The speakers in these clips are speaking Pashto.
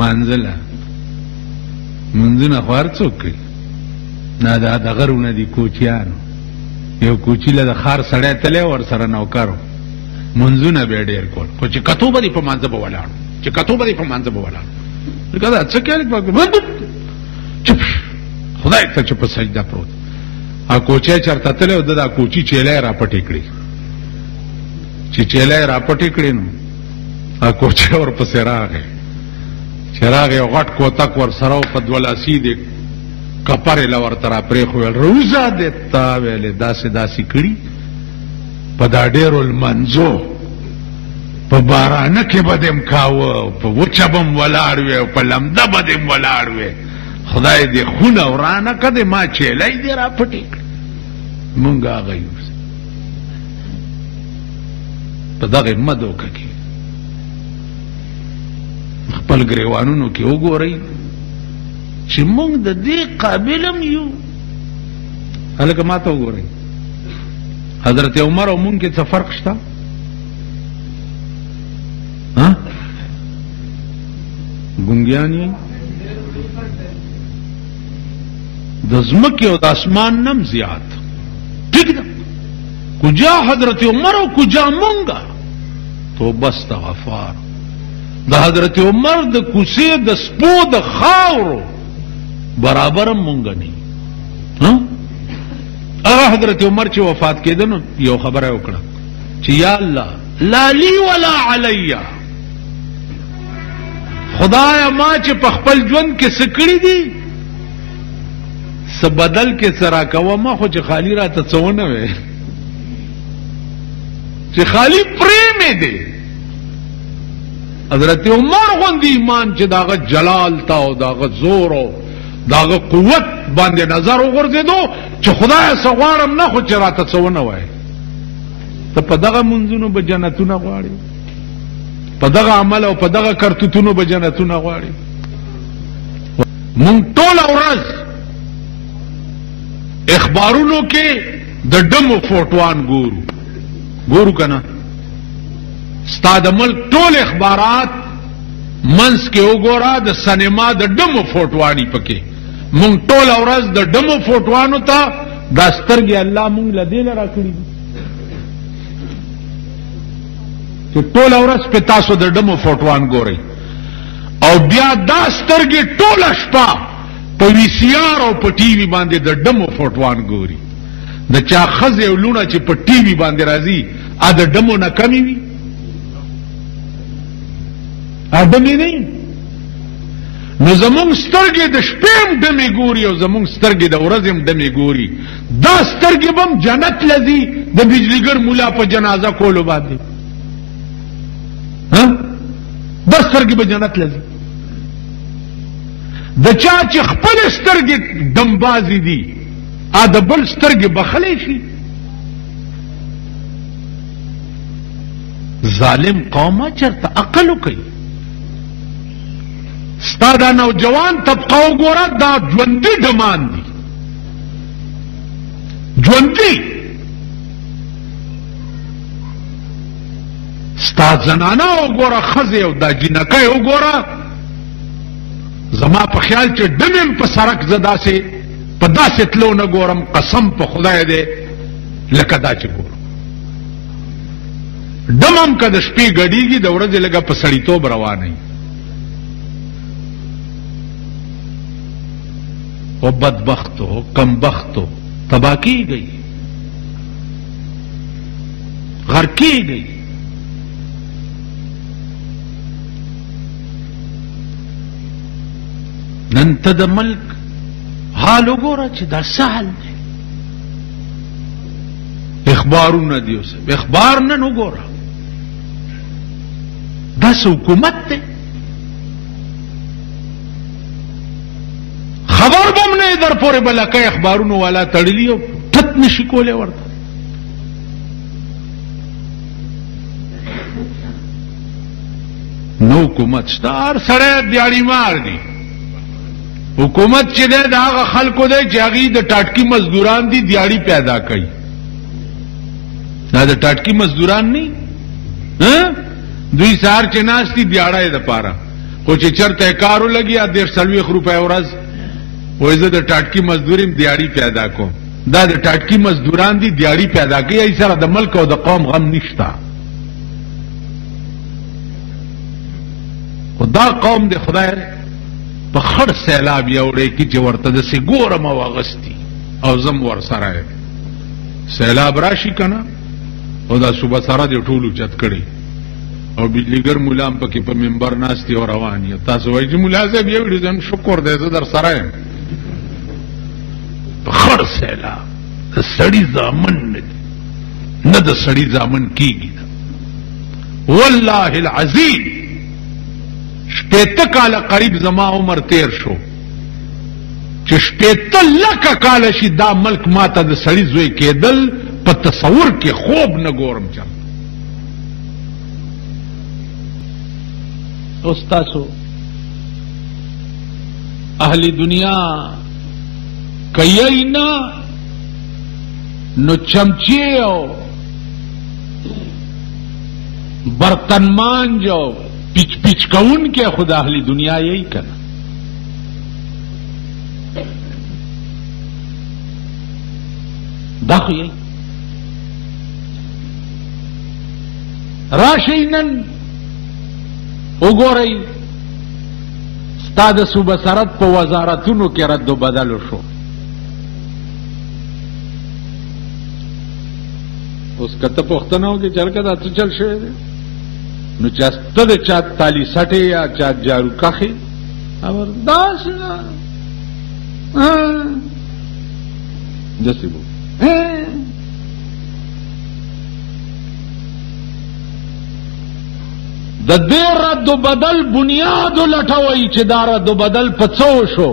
منزله منځونه خو هر څوک کوي نه دا د غرونه دي کوچیانو یو کوچي له د ښار سړی تلی ورسره نوکر منځونه به یې ډېر کول خو چې کتو به دې په مانځه به ولاړ چې کتو به دې په مانځه به ولاړ لکه دا څه کوې چپ خدای ته چې په سجده پروت کوچی چېرته تلی و ده دا کوچي چیلی را پټې کړي چې چیلی را پټې کړي نو کوچی ورپسې راغی چې راغی یو غټ کوتک ورسره و په دوه لاسي دې کپرې له ورته را پرېښویل روزه دې تا ویلې داسې داسې کړي په دا ډېرو لمنځو په بارانه کې به دې م کاوه په وچه به م ولاړ وې او په لمده به دې م ولاړ وې خدای دې خونه ورانه کړې ما چیلی دې را پټې کړې مونږ هغه یو په دغې مه دوکه کې خپل ګریوانونو کې وګورئ چې مونږ د دې قابل هم یو هلکه ما ته وګورئ حضرت عمر او مونږ کې څه فرق شته ګونګیان یې د ځمکې او د اسمان نم زیات ٹھیک ده کجا حضرت عمر او کجا مونږه توبه استغفار د حضرت عمر د کوڅې د سپو د خاورو برابر هم مونږ نه هغه حضرت عمر چې وفات کېده نو یو خبره یې وکړه چې یا الله لا لی ولا علی خدایا ما چې په خپل ژوند کې څه کړي دي څه بدل کې څه راکوه ما خو چې خالي راته څه ونه وی چې خالي پرې مې دی حضرت عمر غوندې ایمان چې داغه جلال تا او داغه زور او داغه قوت باندې نظر وغورځېدو چې خدایه څه غواړم نه خو چې راته څه ونه وایي ته په دغه منځونو به جنتونه غواړې په دغه عمل او په دغه کرتوتونو به جنتونه غواړې مونږ ټوله ورځ اخبارونو کې د ډمو فوټوان ګورو که نه ستا د ملک ټول اخبارات منځ کې وګوره د سینما د ډمو فوټواني پکې مونږ ټوله ورځ د ډمو فوټوانو ته دا سترګې الله مونږ له دې نه راکړي دي چې ټوله ورځ پې تاسو د ډمو فوټوان ګورئ او بیا دا سترګې ټوله شپه په وی سی آر او په ټي وي باندې د ډمو فوټوان ګوري د چا ښځې او لوڼه چې په ټي وي باندې راځي د ډمو نه کمې وي ډمې نه نو زمونږ سترګې د شپې هم ډمې ګوري او زمونږ سترګې د ورځې هم ډمې ګوري دا سترګې به هم جنت لځي د بجلیګر مولا په جنازه کولو باندې دا سترګې به جنت لځي د چا چې خپل سترګې دمبازي دي د بل سترګې بخلی شي ظالم قومه چرته عقل وکړي ستا دا نوجوان طبقه وګوره دا ژوندي ډمان دي ژوندي ستا زنانه وګوره ښځې او دا جنکۍ وګوره زما په خیال چې ډمیم په سړک زه داسې په داسې تلو نه ګورم قسم په خدای دی لکه دا چې ګورم ډم هم که د شپې ګډېږي د ورځې لږه په سړیتوب روانوي او بدبختو کمبختو تباه کیږئ غرق کیږئ نن ته د ملک حال وګوره چې دا څه حال دی اخبارونه دي اوس اخبار نن وګوره داسې حکومت دی خبر به م نه یې در پورې بلکه اخبارونو والا تړلي او ټت نشي کولی ورته نو حکومت شته هر سړی دیاړي مار دی حکومت چې دی د هغه خلکو دی چې هغوی د ټاټکي مزدوران دي دیاړي پیدا کوي دا د ټاټکي مزدوران نه دوی سهار چې ناست دي دیاړه یې دپاره خو چې چرته کارو لګي 140 روپۍ ورځ وای زه د ټاټکی مزدوریم دیاړي پیدا کوم. دا د ټاټکی مزدوران دي دیاړي پیدا کوي، ای سره د ملک او د قوم غم نشتا. خدا قوم د خدای په خړ سیلاب یوړې کې چې ورته د سي ګورم او اغستی او زم ور سره سیلاب راشي کنه او دا صبح سره د ټولو چت کړي او بجلیګر مولام پکې په منبر ناشتي او روان یو. تاسو وایي چې مولا صاحب یو ډېر شکر دی زه در سره یم. خړ سیلاب د سړي زامن نه د سړي زامن کېږي. والله العظیم 60 کاله قریب زما عمر تیر شو چې 60 لکه کاله شي دا ملک ماته د سړي زوی کېدل په تصور کې خوب نه ګورم. چل اوس تاسو اهلی دنیا کئی نا نو چمچی او برتن مانجو پچ پچ کون کے خدا اہلی دنیا یہی کرنا. داخل یہی راشی نن وګورئ ستا د صوبه سرحد په وزارتونو کې رد و بدل شو. اوس کته پوښتنه وکړي چې هلکه دا څه چل شوی دی نو چې ته د چا تالي سټې یا چا جارو کښې خبر داسې داسې به د دې رد و بدل بنیاد لټوئ چې دا رد و بدل په څه شو.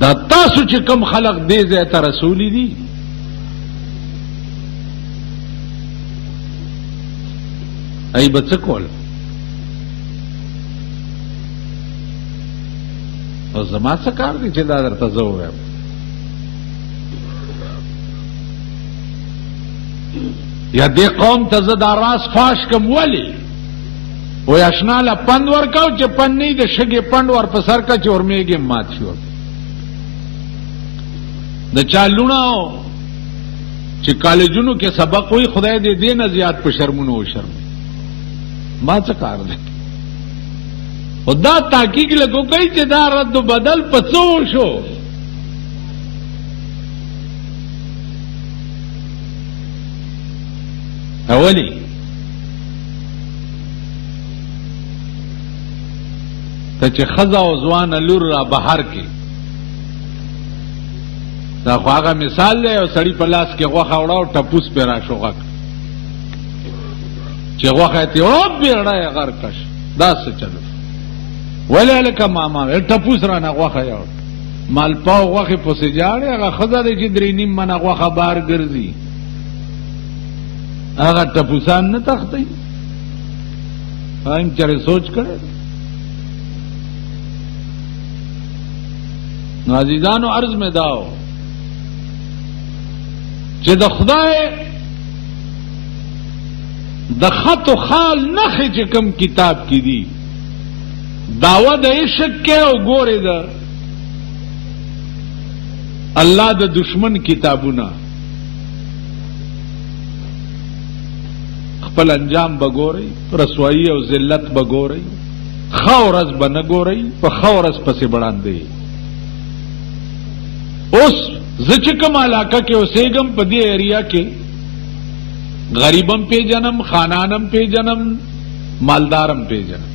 دا تاسو چې کوم خلق دې ځای ته رسولي دي ای به څه کول. او زما څه کار دی چې دا درته زه ووایم. یا دې قوم ته زه دا راز فاش کم ولې وی اشنا له پند ورکاو چې پند نه د شګې پند ور په سر کا چې ورمېږي مات شو. د چا لونه چې کالجونو کې سبق وي خدای دې دې نه زیات په شرمونو و شرم ما څه کار دی. خدا تحقیق لګو کوي چې دا رد و بدل په څه شو. اولی ته چې ښځه او ځوانه لور را بهر کې دا خو هغه مثال دی یو سړي په لاس کې غوښه وړه او ټپوس پې را شو غک چې غوښه یې تې او بیړه یې غر کش دا څه چلو ولې هلکه ماما ټپوس رانه غوښه یې وړه مالپاو غوښې پسې جاړې هغه ښځه دی چې 3.5 منه غوښه بار ګرځي هغه ټپوسان نه تختی. هم چرې سوچ کړی. نو عزیزانو عرض میں داو چې د خدای د خط و خال نخې چې کوم کتاب کې دي دعوه د عشق کې او ګورې د الله د دشمن کتابونه خپل انجام بګورئ رسوایی او ذلت بګورئ ښه ورځ به نه ګورئ په ښه ورځ پسې بړاندې. اوس زه چې کوم علاقه کې اوسېږم په دې ایریا کې غریبم پیژنم خانانم پیژنم مالدارم پیژنم.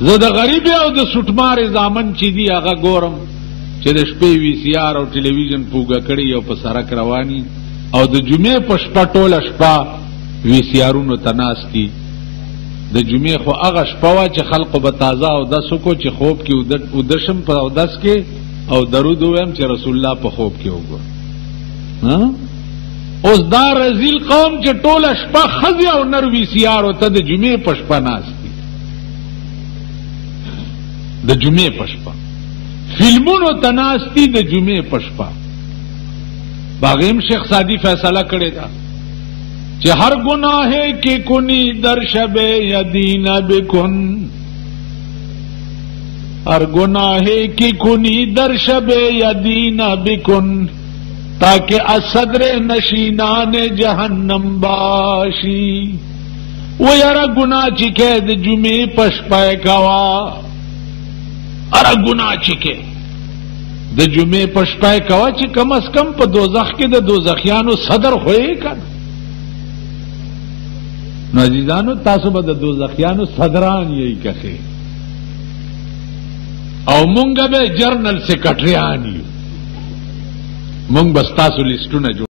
زه د غریبې او د سټمارې زامن چې دي هغه ګورم چې د شپې VCR او ټلویزیون پوګه کړي او په سړک رواني او د جمعې په شپه ټوله شپه VCR-ونو ته ناست دي. د جمعې خو هغه شپه وه چې خلقو به تازه اودس وکړو چې خوب کې ودشم په اودس کې او درود ووایم چې رسول الله په خوب کې وګورم. اوس دا رزیل قوم چې ټوله شپه ښځې او نر VCR-او ته د جمعې په شپه ناست دي. د جمعې په شپه فلمونو ته ناست دي د جمعې په شپه. باغیم شیخ سادی فیصله کړې ده چې هر گناه کې کنی در شب یدین بکن، ہر گناہ کی کنی در شب یدین بکن، تاکہ اصدر نشینان جہنم باشی. و یرا گناہ چکے د جمعے پش پائے کوا، ارا گناہ چکے د جمعے پش پائے کوا چې کم از کم په دوزخ کې د دوزخیانو صدر ہوئے کن. نو عزیزانو تاسو به د دوزخیانو صدران یہی کخے او مونږ به جرنل سیکرټریان یو، مونږ بس تاسو لیسټونه